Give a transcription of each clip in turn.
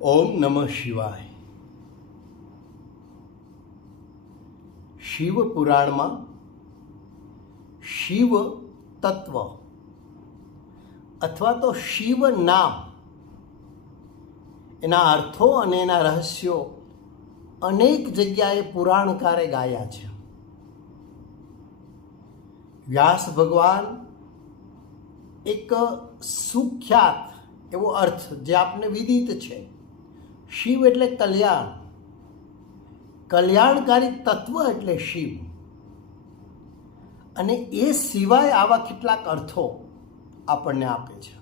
ઓમ નમઃ શિવાય. શિવ પુરાણમાં શિવ તત્વ અથવા તો શિવ નામ, એના અર્થો અને એના રહસ્યો અનેક જગ્યાએ પુરાણકારે ગાયા છે. વ્યાસ ભગવાન એક સુખ્યાત એવો અર્થ જે આપને વિદિત છે, શિવ એટલે કલ્યાણ, કલ્યાણકારી તત્વ એટલે શિવ. અને એ સિવાય આવા કેટલાક અર્થો આપણને આપે છે.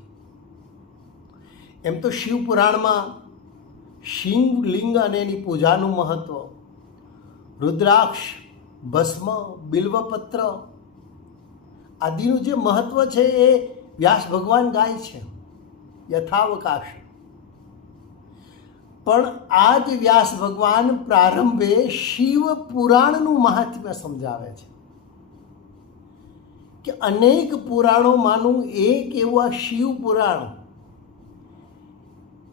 એમ તો શિવ પુરાણમાં શિવલિંગ અને એની પૂજાનું મહત્વ, રુદ્રાક્ષ, ભસ્મ, બિલ્વપત્ર આદિનું જે મહત્વ છે એ વ્યાસ ભગવાન ગાય છે યથાવકાશ. પણ આ જ વ્યાસ ભગવાન પ્રારંભે શિવ પુરાણનું મહાત્મ્ય સમજાવે છે કે અનેક પુરાણોમાંનું એક એવું આ શિવ પુરાણ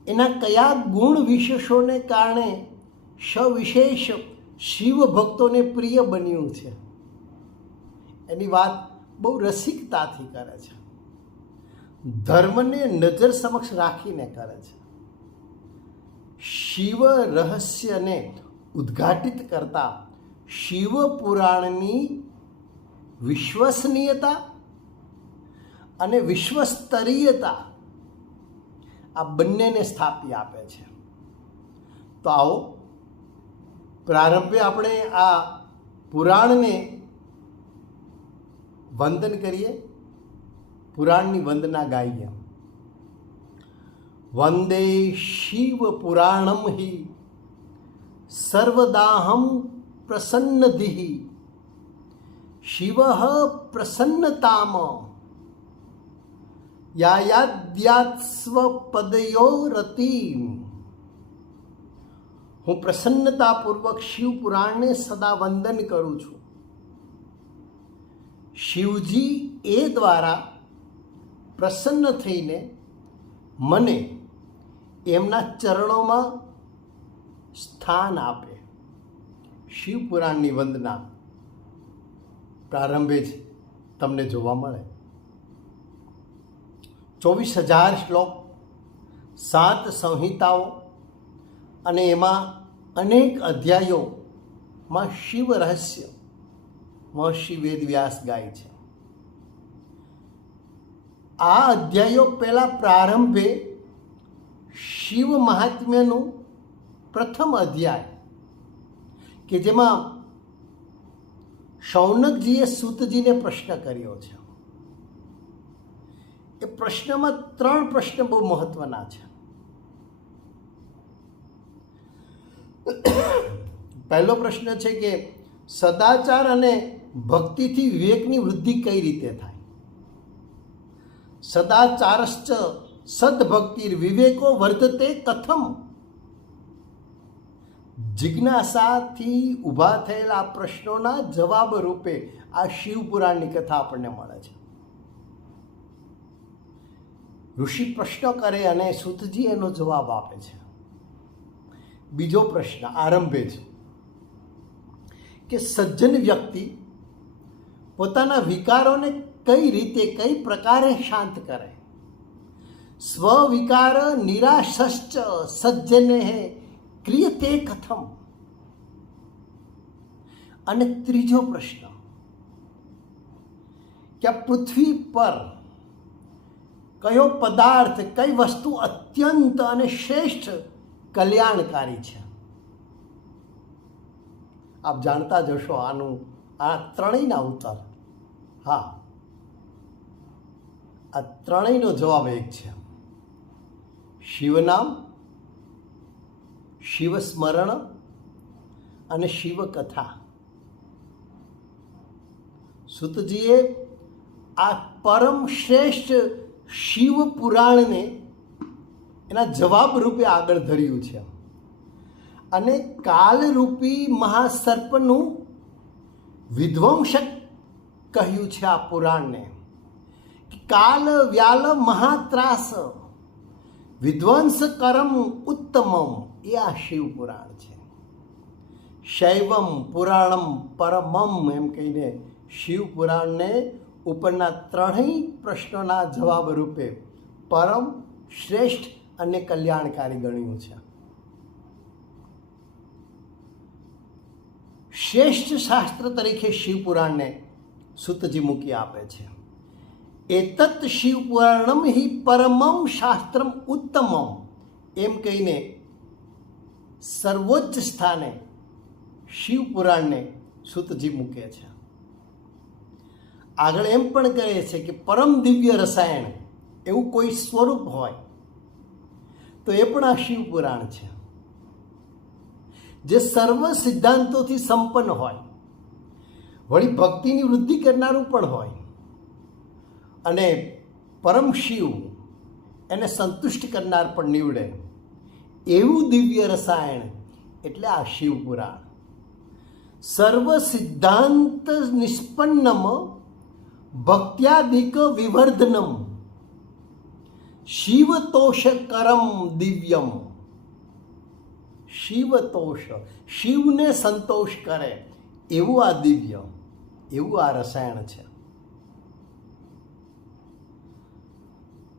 એના કયા ગુણ વિશેષોને કારણે સવિશેષ શિવ ભક્તોને પ્રિય બન્યું છે એની વાત બહુ રસિકતાથી કરે છે, ધર્મને નજર સમક્ષ રાખીને કરે છે. શિવ રહસ્યને ઉદ્ઘાટિત કરતા શિવ પુરાણની વિશ્વસનીયતા અને વિશ્વસ્તરીયતા આ બંનેને સ્થાપી આપે છે. તો આવો પ્રારંભે આપણે આ પુરાણને વંદન કરીએ, પુરાણની વંદના ગાઈએ. વંદે શિવ પુરાણમ હિ સર્વદાહમ પ્રસન્નધિઃ શિવ પ્રસન્નતામ યાયાદ્યાત્સ્વ પદયોરતિમ. હું પ્રસન્નતાપૂર્વક શિવ પુરાણને સદા વંદન કરું છું. શિવજી એ દ્વારા પ્રસન્ન થઈને મને એમના ચરણોમાં સ્થાન આપે. શિવ પુરાણની વંદના પ્રારંભે જ તમને જોવા મળે. 24,000 શ્લોક, 7 સંહિતાઓ અને એમાં અનેક અધ્યાયોમાં શિવ રહસ્ય મહર્ષિ વેદવ્યાસ ગાય છે. આ અધ્યાયો પહેલા પ્રારંભે શિવ મહાત્મ્યનું પ્રથમ અધ્યાય કે જેમાં શૌનકજીએ સૂતજીને પ્રશ્ન કર્યો છે. એ પ્રશ્નમાં 3 પ્રશ્ન બહુ મહત્વના છે. પહેલો પ્રશ્ન છે કે સદાચાર અને ભક્તિથી વિવેકની વૃદ્ધિ કઈ રીતે થાય? સદાચારશ્ચ સદભક્તિર વિવેકો વર્ધતે કથમ. જિજ્ઞાસાથી ઊભા થયેલા પ્રશ્નોના જવાબ રૂપે આ શિવ પુરાણની કથા આપણને મળે છે. ઋષિ પ્રશ્ન કરે અને સૂતજી એનો જવાબ આપે છે. બીજો પ્રશ્ન આરંભે છે કે સજ્જન વ્યક્તિ પોતાના વિકારોને કઈ રીતે, કઈ પ્રકારે શાંત કરે? સ્વવિકાર નિરાશશ્ચ સજ્જને ક્રિયતે કથમ. અને ત્રીજો પ્રશ્ન કે આ પૃથ્વી પર કયો પદાર્થ, કઈ વસ્તુ અત્યંત અને શ્રેષ્ઠ કલ્યાણકારી છે? આપ જાણતા જશો આ ત્રણેયના ઉત્તર. હા, આ ત્રણેયનો જવાબ એક છે. શિવનામ, શિવ સ્મરણ અને શિવ કથા. સૂતજીએ આ પરમ શ્રેષ્ઠ શિવ પુરાણને એના જવાબ રૂપે આગળ ધર્યું છે અને કાલરૂપી મહાસર્પનું વિધ્વંસક કહ્યું છે આ પુરાણને. કાલ વ્યાલ મહાત્રાસ વિધ્વંસકરમ ઉત્તમમ એ આ શિવ પુરાણ છે. શૈવમ પુરાણમ પરમમ એમ કહીને શિવ પુરાણને ઉપરના ત્રણેય પ્રશ્નોના જવાબ રૂપે પરમ, શ્રેષ્ઠ અને કલ્યાણકારી ગણ્યું છે. શ્રેષ્ઠ શાસ્ત્ર તરીકે શિવ પુરાણને સૂતજી મૂકી આપે છે. એતત શિવ પુરાણમ હિ પરમમ શાસ્ત્રમ ઉત્તમમ એમ કહીને સર્વોચ્ચ સ્થાને શિવ પુરાણને સૂતજી મૂકે છે. આગળ એમ પણ કહે છે કે પરમ દિવ્ય રસાયણ એવું કોઈ સ્વરૂપ હોય તો એ પણ આ શિવ પુરાણ છે, જે સર્વ સિદ્ધાંતોથી સંપન્ન હોય, વળી ભક્તિની વૃદ્ધિ કરનારું પણ હોય અને પરમ શિવ એને સંતુષ્ટ કરનાર પણ નીવડે એવું દિવ્ય રસાયણ એટલે આ શિવ પુરાણ. સર્વ સિદ્ધાંત નિષ્પન્નમ ભક્ત્યાદિક વિવર્ધનમ શિવતોષકરમ દિવ્યમ. શિવતોષ, શિવને સંતોષ કરે એવું આ દિવ્ય, એવું આ રસાયણ છે.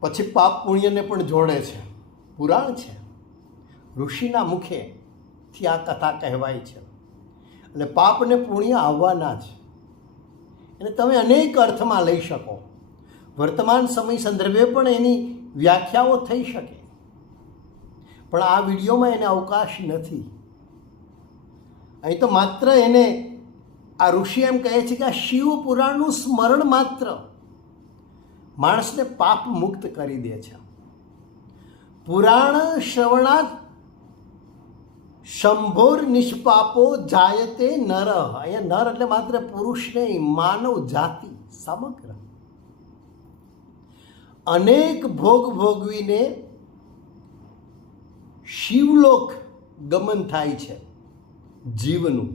પછી પાપ પુણ્યને પણ જોડે છે. પુરાણ છે, ઋષિના મુખેથી આ કથા કહેવાય છે. એટલે પાપ ને પુણ્ય આવવાના જ, એને તમે અનેક અર્થમાં લઈ શકો. વર્તમાન સમય સંદર્ભે પણ એની વ્યાખ્યાઓ થઈ શકે, પણ આ વિડીયોમાં એને અવકાશ નથી. અહીં તો માત્ર એને આ ઋષિ એમ કહે છે કે આ શિવ પુરાણનું સ્મરણ માત્ર માણસને પાપ મુક્ત કરી દે છે. પુરાણ શ્રવણાત શંભોર નિષ્પાપો જાયતે નર. અહીંયા નર એટલે માત્ર પુરુષ નહીં, માનવ જાતિ સમગ્ર અનેક ભોગ ભોગવીને શિવલોક ગમન થાય છે જીવનું.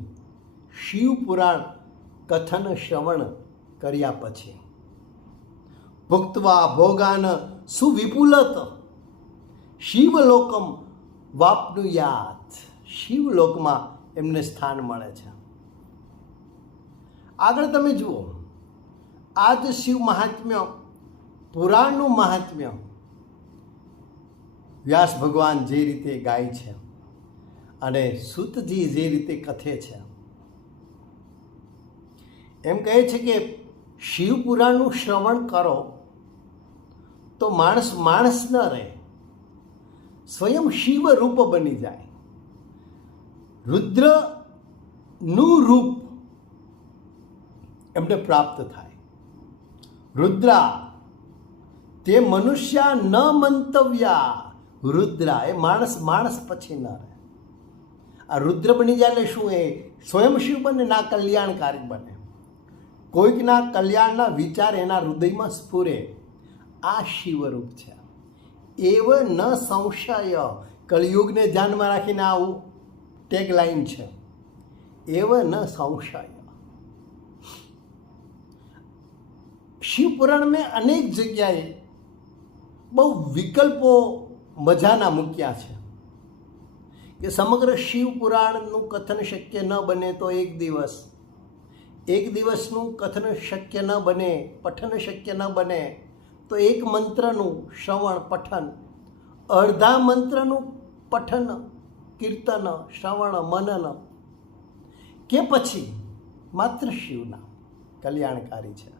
શિવ પુરાણ કથન શ્રવણ કર્યા પછી ભુક્ત્વા ભોગાન સુવિપુલત શિવલોકમ વાપ્નુયાત. શિવલોકમાં એમને સ્થાન મળે છે. આગળ તમે જુઓ, આ જ શિવ મહાત્મ્ય, પુરાણનું મહાત્મ્ય વ્યાસ ભગવાન જે રીતે ગાય છે અને સૂતજી જે રીતે કથે છે, એમ કહે છે કે શિવ પુરાણનું શ્રવણ કરો તો માણસ માણસ ન રહે, સ્વયં શિવ રૂપ બની જાય. રુદ્રનું રૂપ એમને પ્રાપ્ત થાય. રુદ્રા તે મનુષ્યા ન મંતવ્યા. રુદ્રા એ માણસ માણસ પછી ન રહે. આ રુદ્ર બની જાય એટલે શું? એ સ્વયં શિવ બને, ના કલ્યાણકારી બને. કોઈકના કલ્યાણના વિચાર એના હૃદયમાં સ્ફુરે. આ શિવરૂપ છે. એવ ન સંશય. કળિયુગને ધ્યાનમાં રાખીને આવું ટેગ લાઈન છે. એવ ન સંશય. શિવ પુરાણ મેં અનેક જગ્યાએ બહુ વિકલ્પો મજાના મૂક્યા છે કે સમગ્ર શિવ પુરાણનું કથન શક્ય ન બને તો એક દિવસનું કથન શક્ય ન બને, પઠન શક્ય ન બને તો એક મંત્રનું શ્રવણ પઠન, અડધા મંત્રનું પઠન કીર્તન શ્રવણ મનન, કે પછી માત્ર શિવના કલ્યાણકારી છે.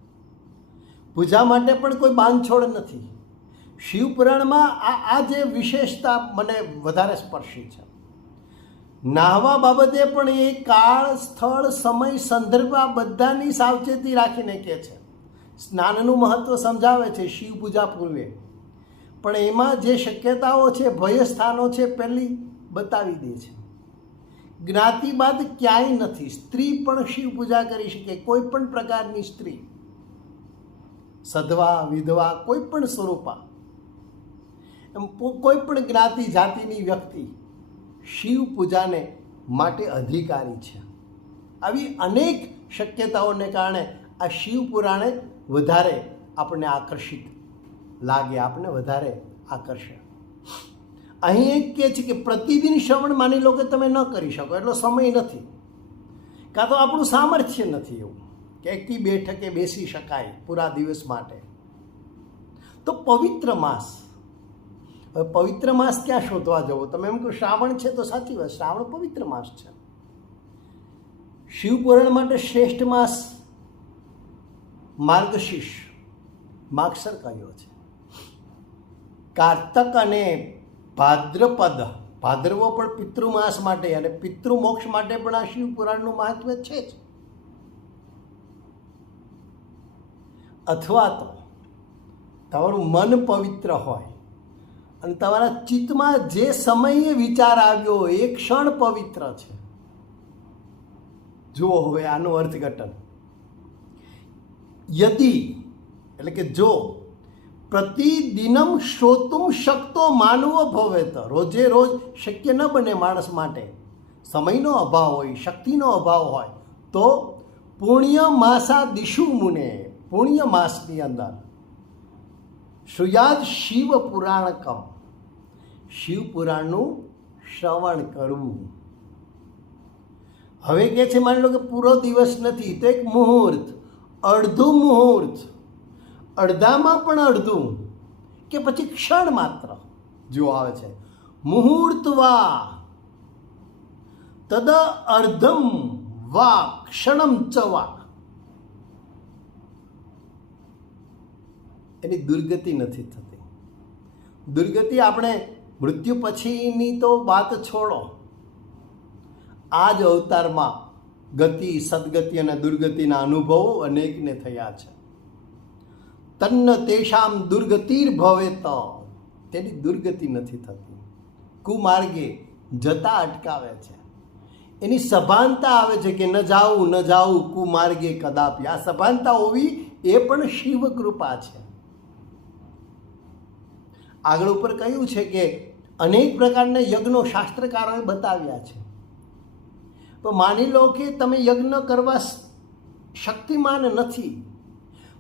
પૂજા માટે પણ કોઈ બાંધછોડ નથી. શિવ પુરાણમાં આ જે વિશેષતા મને વધારે સ્પર્શી છે. નાહવા બાબતે પણ એ કાળ, સ્થળ, સમય, સંદર્ભ આ બધાની સાવચેતી રાખીને કહે છે. સ્નાનનું મહત્ત્વ સમજાવે છે શિવ પૂજા પૂર્વે, પણ એમાં જે શક્યતાઓ છે, ભય સ્થાનો છે, પહેલી બતાવી દે છે. જ્ઞાતિવાદ ક્યાંય નથી. સ્ત્રી પણ શિવ પૂજા કરી શકે, કોઈ પણ પ્રકારની સ્ત્રી, સધવા વિધવા કોઈ પણ સ્વરૂપા, કોઈ પણ જ્ઞાતિ જાતિની વ્યક્તિ શિવ પૂજાને માટે અધિકારી છે. આવી અનેક શક્યતાઓને કારણે આ શિવ પુરાણે વધારે આપણને આકર્ષિત લાગે, આપણને વધારે આકર્ષે. અહીં એક કહે છે કે પ્રતિદિન શ્રવણ માની લો કે તમે ન કરી શકો, એટલો સમય નથી, કાં તો આપણું સામર્થ્ય નથી એવું કે એકથી બેઠકે બેસી શકાય પૂરા દિવસ માટે. તો પવિત્ર માસ, હવે પવિત્ર માસ ક્યાં શોધવા જવો? તમે એમ કહો શ્રાવણ છે તો સાચી વાત, શ્રાવણ પવિત્ર માસ છે. શિવપુરાણ માટે શ્રેષ્ઠ માસ માર્ગશીર્ષ માગસર કહ્યો છે. કારતક અને ભાદ્રપદ, ભાદ્રવો પણ પિતૃમાસ માટે અને પિતૃમોક્ષ માટે પણ આ શિવપુરાણનું મહાત્મ્ય છે જ. અથવા તો તમારું મન પવિત્ર હોય અને તમારા ચિત્તમાં જે સમયે વિચાર આવ્યો એ ક્ષણ પવિત્ર છે. જુઓ હવે આનું અર્થઘટન. યદિ એટલે કે જો પ્રતિદિનમ શ્રોતુમ શક્તો માનવો ભવેત, રોજે રોજ શક્ય ન બને માણસ માટે, સમયનો અભાવ હોય, શક્તિનો અભાવ હોય, તો પુણ્ય માસા દિશુ મુને, પુણ્ય માસની અંદર શ્રુયાદ શિવ પુરાણકમ, શિવ પુરાણનું શ્રવણ કરવું. હવે કે છે માની લો કે પૂરો દિવસ નથી તો એક મુહૂર્ત, અડધું મુહૂર્ત, અડધામાં પણ અડધું કે પછી ક્ષણ માત્ર જો આવે છે, મુહૂર્ત વા તદ અર્ધમ વા ક્ષણમ ચ વા, એની દુર્ગતિ નથી થતી. દુર્ગતિ આપણે મૃત્યુ પછીની તો વાત છોડો, આ જ અવતારમાં ગતિ, સદગતિ અને દુર્ગતિના અનુભવો અનેકને થયા છે. તન્ન તેષામ દુર્ગતિર ભવેત, તેની દુર્ગતિ નથી થતી. કુમાર્ગે જતા અટકાવે છે, એની સભાનતા આવે છે કે ન જાવું ન જાવું કુમાર્ગે કદાપી. આ સભાનતા હોવી એ પણ શિવ કૃપા છે. આગળ ઉપર કહ્યું છે કે અનેક પ્રકારના યજ્ઞો શાસ્ત્રકારોએ બતાવ્યા છે. તો માની લો કે તમે યજ્ઞ કરવા શક્તિમાન નથી,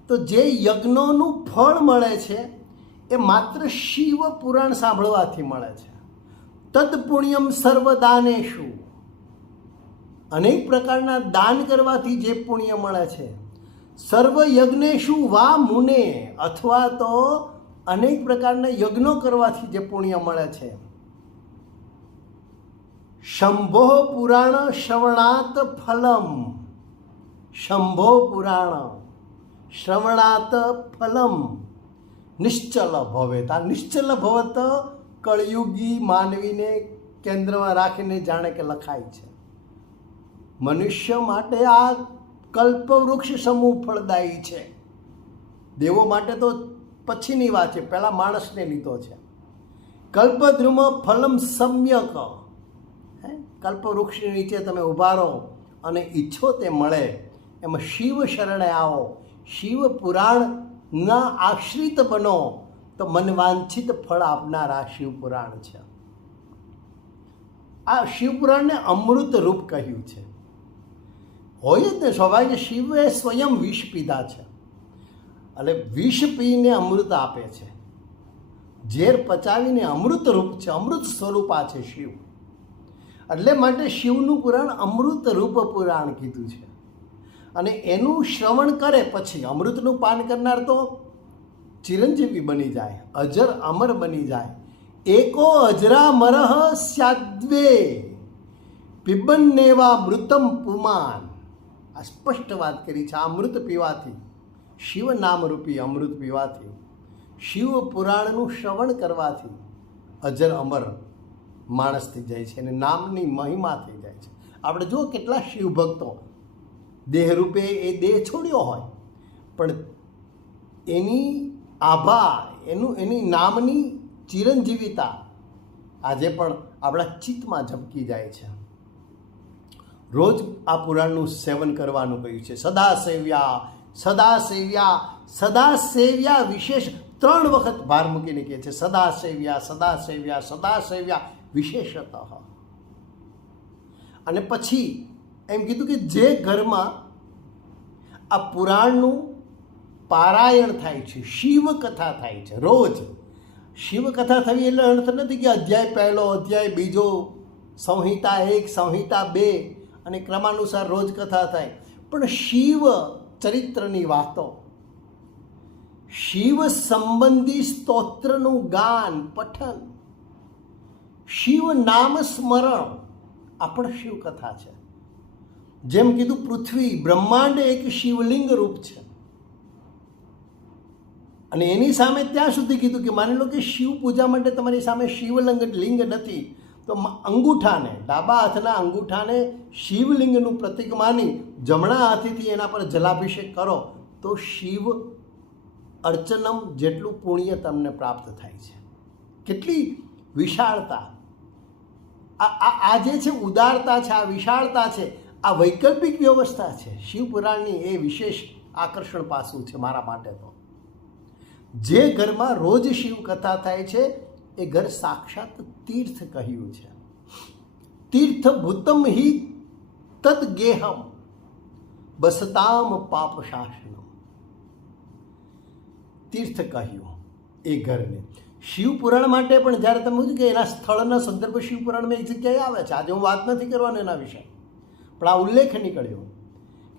તો જે યજ્ઞોનું ફળ મળે છે એ માત્ર શિવ પુરાણ સાંભળવાથી મળે છે. તદ પુણ્યમ સર્વદાનેશુ, અનેક પ્રકારના દાન કરવાથી જે પુણ્ય મળે છે. સર્વ યજ્ઞેશુ વા મુને, અથવા તો અનેક પ્રકારના યજ્ઞો કરવાથી જે પુણ્ય મળે છે. શંભો પુરાણ શ્રવણાત ફલમ, શંભો પુરાણ શ્રવણાત ફલમ નિશ્ચલ ભવેત. આ નિશ્ચલ ભવત કળયુગી માનવીને કેન્દ્રમાં રાખીને જાણે કે લખાય છે. મનુષ્ય માટે આ કલ્પવૃક્ષ સમૂહ ફળદાયી છે. દેવો માટે તો પછીની વાત છે, પહેલાં માણસને લીધો છે. કલ્પદ્રુમ ફલમ સમ્યક, કલ્પવૃક્ષની નીચે તમે ઊભા રહો અને ઈચ્છો તે મળે. એમાં શિવ શરણે આવો, શિવ પુરાણના આશ્રિત બનો તો મનવાંછિત ફળ આપનારા શિવ પુરાણ છે. આ શિવ પુરાણને અમૃત રૂપ કહ્યું છે. હોય જ ને સ્વાભાવિક, શિવે સ્વયં વિષ પીધા છે એટલે વિષ પીને અમૃત આપે છે. ઝેર પચાવીને અમૃત રૂપ છે, અમૃત સ્વરૂપા છે શિવ. એટલે માટે શિવનું પુરાણ અમૃત રૂપ પુરાણ કીધું છે. અને એનું શ્રવણ કરે પછી અમૃતનું પાન કરનાર તો ચિરંજીવી બની જાય, અજર અમર બની જાય. એકો અજરા મરહ સ્યાદ્વે પિબન્નેવા મૃતમ પુમાન. આ સ્પષ્ટ વાત કરી છે. અમૃત પીવાથી, શિવ નામરૂપી અમૃત પીવાથી, શિવ પુરાણનું શ્રવણ કરવાથી અજર અમર માણસ થઈ જાય છે અને નામની મહિમા થઈ જાય છે. આપણે જુઓ કેટલા શિવ ભક્તો દેહરૂપે એ દેહ છોડ્યો હોય પણ એની આભા, એની નામની ચિરંજીવિતા આજે પણ આપણા ચિત્તમાં ઝબકી જાય છે. રોજ આ પુરાણનું સેવન કરવાનું કહ્યું છે. સદા સેવ્યા, સદા સેવ્યા, સદા સેવ્યા, વિશેષ 3 વખત ભાર મૂકીને કહે છે. સદા સેવ્યા, સદા સેવ્યા, સદા સેવ્યા વિશેષતઃ. અને પછી એમ કીધું કે જે ઘરમાં આ પુરાણનું પારાયણ થાય છે, શિવ કથા થાય છે, રોજ શિવકથા થવી એટલે અર્થ નથી કે અધ્યાય પહેલો, અધ્યાય બીજો, સંહિતા 1, સંહિતા 2 અને ક્રમાનુસાર રોજ કથા થાય. પણ શિવ ચરિત્રની વાતો, શિવ સંબંધી સ્તોત્રનું ગાન, પઠન, શિવ નામ સ્મરણ આ પણ શિવકથા છે. જેમ કીધું, પૃથ્વી બ્રહ્માંડ એક શિવલિંગ રૂપ છે. અને એની સામે ત્યાં સુધી કીધું કે માની લો કે શિવ પૂજા માટે તમારી સામે શિવલિંગ નથી, તો અંગૂઠાને, ડાબા હાથના અંગૂઠાને શિવલિંગનું પ્રતીક માની જમણા હાથેથી એના પર જલાભિષેક કરો તો શિવ અર્ચનમ જેટલું પુણ્ય તમને પ્રાપ્ત થાય છે. કેટલી વિશાળતા! આ જે છે ઉદારતા છે, આ વિશાળતા છે, આ વૈકલ્પિક વ્યવસ્થા છે શિવપુરાણની. એ વિશેષ આકર્ષણ પાસું છે મારા માટે. તો જે ઘરમાં રોજ શિવ કથા થાય છે એ ઘર સાક્ષાત તીર્થ કહ્યું છે. તીર્થ ભૂતમ હિ તદ ગેહમ બસતામ પાપ શાસનમ. તીર્થ કહ્યું એ ઘરને. શિવપુરાણ માટે પણ જ્યારે તમે કહ્યું કે એના સ્થળના સંદર્ભ શિવપુરાણમાં એક જગ્યાએ આવે છે. આજે હું વાત નથી કરવાની એના વિશે, પણ આ ઉલ્લેખ નીકળ્યો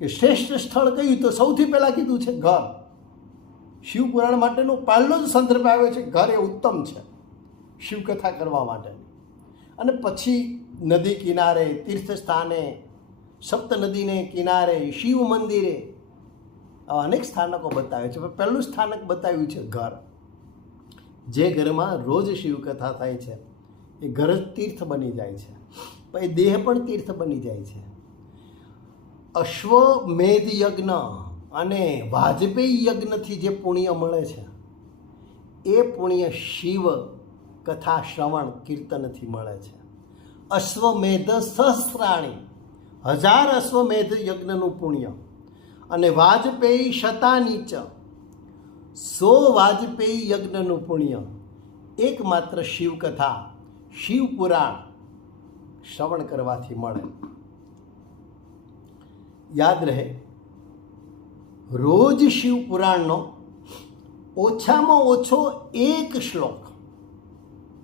કે શ્રેષ્ઠ સ્થળ કયું, તો સૌથી પહેલાં કીધું છે ઘર. શિવપુરાણ માટેનો પહેલો જ સંદર્ભ આવ્યો છે ઘર એ ઉત્તમ છે શિવકથા કરવા માટે. અને પછી નદી કિનારે, તીર્થ સ્થાને, સપ્ત નદીને કિનારે, શિવ મંદિરે, આવા અનેક સ્થાનકો બતાવે છે. પણ પહેલું સ્થાનક બતાવ્યું છે ઘર. જે ઘરમાં રોજ શિવકથા થાય છે એ ઘર જ તીર્થ બની જાય છે. પણ એ દેહ પણ તીર્થ બની જાય છે. અશ્વમેધ યજ્ઞ અને વાજપેયી યજ્ઞથી જે પુણ્ય મળે છે એ પુણ્ય શિવ કથા શ્રવણ કીર્તનથી મળે છે. અશ્વમેધ સહસ્રાણી, 1000 અશ્વમેધ યજ્ઞનું પુણ્ય, અને વાજપેયી શતાનીચ, 100 વાજપેયી યજ્ઞનું પુણ્ય એકમાત્ર શિવકથા, શિવપુરાણ શ્રવણ કરવાથી મળે. યાદ રહે, રોજ શિવપુરાણનો ઓછામાં ઓછો એક શ્લોક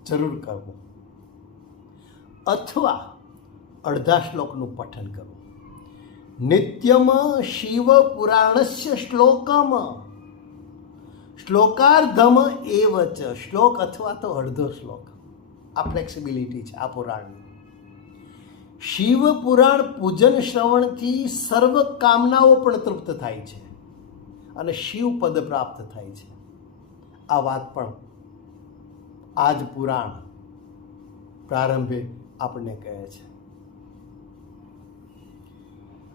જરૂર કરવો, અથવા અડધા શ્લોકનું પઠન કરવું. નિત્યમ શિવ પુરાણસ્ય શ્લોકમ શ્લોકાર્ધમ એવ ચ. શ્લોક અથવા તો અડધો શ્લોક. આ ફ્લેક્સિબિલિટી છે આ પુરાણની. શિવ પુરાણ પૂજન શ્રવણથી સર્વ કામનાઓ પણ તૃપ્ત થાય છે અને શિવ પદ પ્રાપ્ત થાય છે. આ વાત પણ આ જ પુરાણ પ્રારંભે આપણને કહે છે.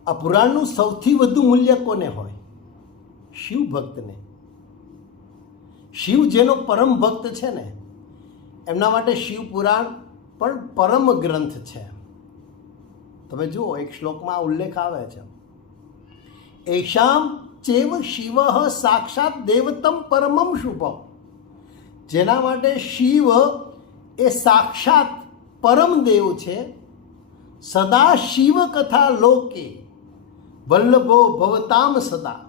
આ પુરાણનું સૌથી વધુ મૂલ્ય કોને હોય? શિવ ભક્તને. શિવ જેનો પરમ ભક્ત છે ને એમના માટે શિવ પુરાણ પણ પરમ ગ્રંથ છે. તમે જુઓ, એક શ્લોકમાં ઉલ્લેખ આવે છે, એશામ ચેવ શિવ સાક્ષાત દેવતમ પરમમ શુભમ. જેના માટે શિવ એ સાક્ષાત પરમ દેવ છે. સદા શિવ કથા લોકે વલ્લભો ભવતામ સદા.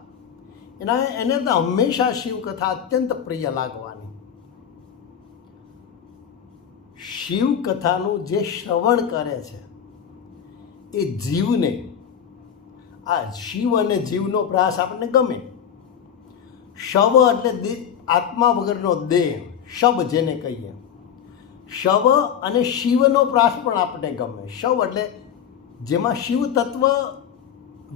એને તો હંમેશા શિવ કથા અત્યંત પ્રિય લાગવાની. શિવ કથાનું જે શ્રવણ કરે છે એ જીવને, આ શિવ અને જીવનો પ્રાસ આપણને ગમે. શવ એટલે આત્મા વગરનો દેહ, શબ જેને કહીએ. શવ અને શિવનો પ્રાસ પણ આપણને ગમે. શવ એટલે જેમાં શિવ તત્વ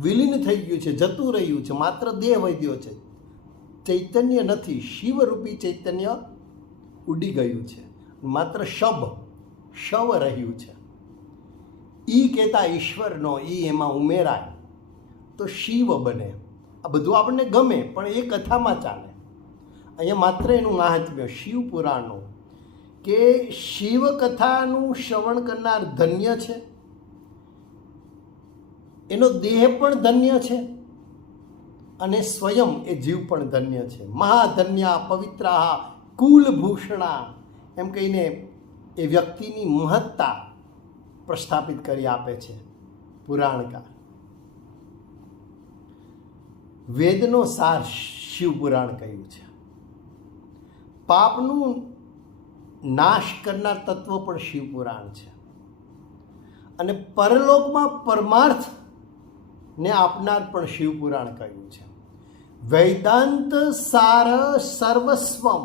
વિલીન થઈ ગયું છે, જતું રહ્યું છે, માત્ર દેહ વધ્યો છે, ચૈતન્ય નથી. શિવરૂપી ચૈતન્ય ઉડી ગયું છે, માત્ર શવ રહ્યું છે. ઈ કહેતા ઈશ્વરનો ઈ એમાં ઉમેરાય તો શિવ બને. આ બધું આપણને ગમે, પણ એ કથામાં ચાલે. અહીંયા માત્ર એનું મહાત્મ્ય શિવ પુરાણનું, કે શિવ કથાનું શ્રવણ કરનાર ધન્ય છે, એનો દેહ પણ ધન્ય છે અને સ્વયં એ જીવ પણ ધન્ય છે. મહાધન્યા પવિત્રા કુલભૂષણા એમ કહીને એ વ્યક્તિની મહત્તા પ્રસ્થાપિત કરી આપે છે પુરાણકાર. વેદનો સાર શિવપુરાણ કહ્યું છે. પાપનું નાશ કરનાર તત્વ પણ શિવપુરાણ છે. અને પરલોકમાં પરમાર્થને આપનાર પણ શિવપુરાણ કહ્યું છે. વેદાંત સાર સર્વસ્વમ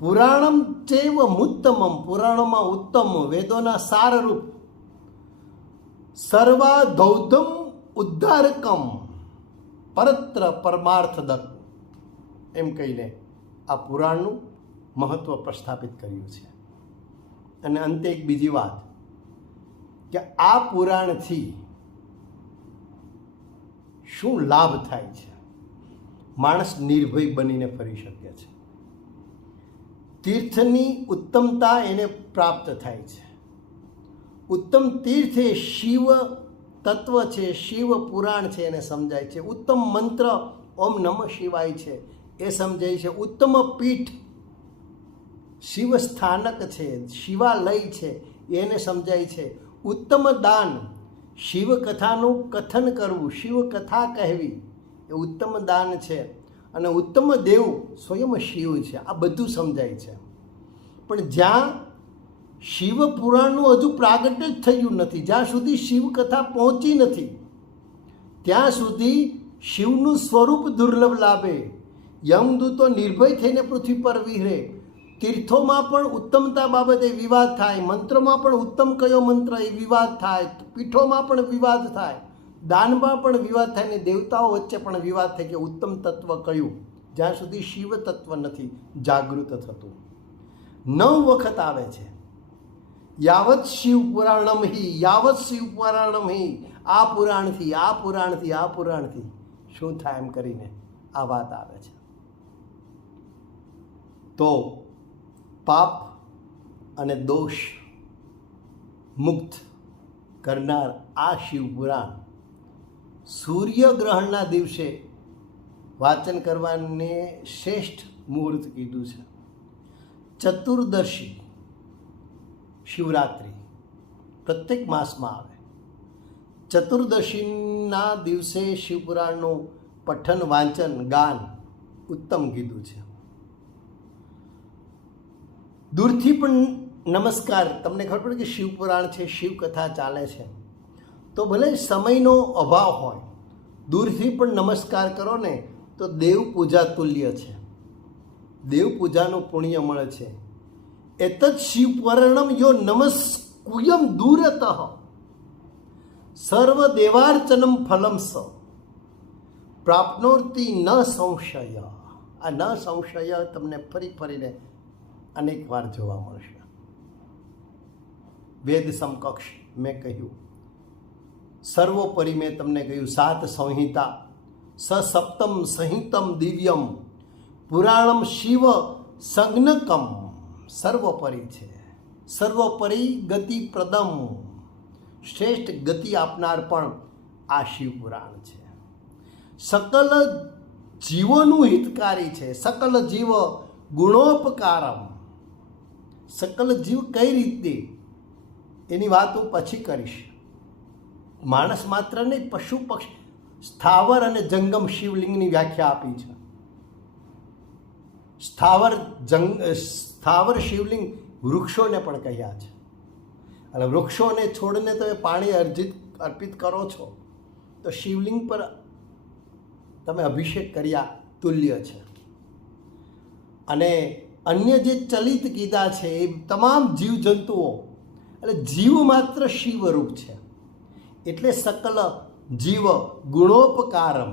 પુરાણમ ચૈવ મુત્તમમ, પુરાણોમાં ઉત્તમ, વેદોના સારરૂપ, સર્વાધૌધમ ઉદ્ધારકમ પરત્ર પરમાર્થદક, એમ કહીને આ પુરાણનું મહત્વ પ્રસ્થાપિત કર્યું છે. અને અંતે એક બીજી વાત કે આ પુરાણથી શું લાભ થાય છે. માણસ નિર્ભય બનીને ફરી શકે છે. તીર્થની ઉત્તમતા એને પ્રાપ્ત થાય છે. ઉત્તમ તીર્થ એ શિવ તત્વ છે, શિવ પુરાણ છે એને સમજાય છે. ઉત્તમ મંત્ર ઓમ નમઃ શિવાય છે એ સમજાય છે. ઉત્તમ પીઠ શિવ સ્થાનક છે, શિવાલય છે એને સમજાય છે. ઉત્તમ દાન શિવકથાનું કથન કરવું, શિવકથા કહેવી એ ઉત્તમ દાન છે. અને ઉત્તમ દેવ સ્વયં શિવ છે. આ બધું સમજાય છે. પણ જ્યાં શિવ પુરાણનું હજુ પ્રાગટ્ય જ થયું નથી, જ્યાં સુધી શિવકથા પહોંચી નથી, ત્યાં સુધી શિવનું સ્વરૂપ દુર્લભ લાભે. યમદૂતો નિર્ભય થઈને પૃથ્વી પર વિહરે. તીર્થોમાં પણ ઉત્તમતા બાબતે વિવાદ થાય, મંત્રોમાં પણ ઉત્તમ કયો મંત્ર એ વિવાદ થાય, પીઠોમાં પણ વિવાદ થાય, દાનમાં પણ વિવાદ થાય, ને દેવતાઓ વચ્ચે પણ વિવાદ થાય કે ઉત્તમ તત્વ કયું, જ્યાં સુધી શિવ તત્વ નથી જાગૃત થતું. 9 વખત આવે છે યાવત શિવ પુરાણમ હિ, યાવત શિવ પુરાણમ હિ, આ પુરાણથી આ પુરાણથી આ પુરાણથી શું થાય એમ કરીને આ વાત આવે છે. તો પાપ અને દોષ મુક્ત કરનાર આ શિવપુરાણ સૂર્યગ્રહણના દિવસે વાંચન કરવાને શ્રેષ્ઠ મુહૂર્ત કીધું છે. ચતુર્દશી શિવરાત્રિ પ્રત્યેક માસમાં આવે. ચતુર્દશીના દિવસે શિવપુરાણનું પઠન, વાંચન, ગાન ઉત્તમ કીધું છે. દૂરથી પણ નમસ્કાર, તમને ખબર પડે કે શિવપુરાણ છે, શિવકથા ચાલે છે, તો ભલે સમયનો અભાવ હોય, દૂરથી પણ નમસ્કાર કરો ને તો દેવ પૂજા તુલ્ય છે. દેવ પૂજાનું પુણ્ય મળે છે. એતત શિવપુરાણમ યો નમસ્કુયમ દૂરતઃ સર્વદેવાર્ચનમ ફલમ સ પ્રાપ્નોતિ ન સંશય. આ ન સંશય તમને ફરી ફરીને અનેક વાર જોવા મળશે. વેદ સમકક્ષ મેં કહ્યું, સર્વોપરી મેં તમને કહ્યું 7 સંહિતા, સપ્તમ સંહિતમ દિવ્યમ પુરાણમ શિવ સંજ્ઞકમ, સર્વોપરી છે. સર્વોપરી ગતિ પ્રદમ, શ્રેષ્ઠ ગતિ આપનાર પણ આ શિવપુરાણ છે. સકલ જીવોનું હિતકારી છે. સકલ જીવ ગુણોપકારમ, સકલ જીવ કઈ રીતે એની વાત હું પછી કરીશ. માણસ માત્ર નહીં, પશુ પક્ષી, સ્થાવર અને જંગમ શિવલિંગની વ્યાખ્યા આપી છે. સ્થાવર શિવલિંગ વૃક્ષોને પણ કહ્યા છે. અને વૃક્ષોને છોડને તમે પાણી અર્પિત કરો છો તો શિવલિંગ પર તમે અભિષેક કર્યા તુલ્ય છે. અને અન્ય જે ચલિત કીધા છે એ તમામ જીવજંતુઓ, એટલે જીવ માત્ર શિવરૂપ છે. એટલે સકલ જીવ ગુણોપકારમ,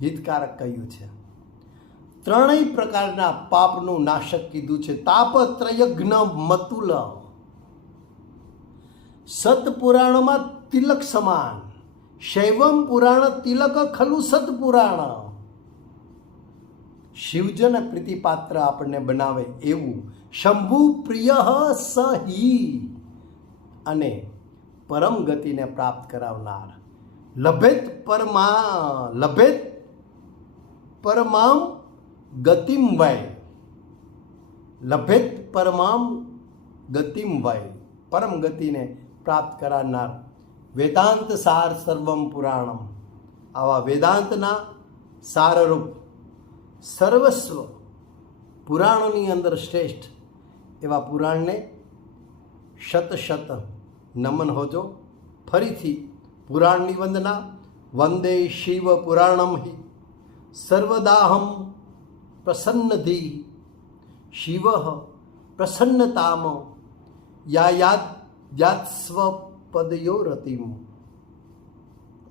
હિતકારક કહ્યું છે. 3 પ્રકારના પાપનું નાશક કીધું છે. તાપત્રયજ્ઞ મતુલ, સતપુરાણમાં તિલક સમાન, શૈવમ પુરાણ તિલક ખલુ સતપુરાણ. શિવજન પ્રીતિપાત્ર આપણને બનાવે એવું શંભુ પ્રિય સહી, અને પરમ ગતિને પ્રાપ્ત કરાવનાર. લભેત પરમામ ગતિમ વય, લભેત પરમામ ગતિમ વય, પરમ ગતિને પ્રાપ્ત કરાવનાર. વેદાંત સાર સર્વમ પુરાણમ, આવા વેદાંતના સારરૂપ સર્વસ્વ પુરાણોની અંદર શ્રેષ્ઠ એવા પુરાણને શત શત નમન હોજો. ફરીથી પુરાણની વંદના. વંદે શિવ પુરાણમ હિ સર્વદાહમ પ્રસન્નધિ શિવ પ્રસન્નતામ યાદ સ્વ પદયો રતિમ.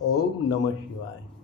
ઓમ નમઃ શિવાય.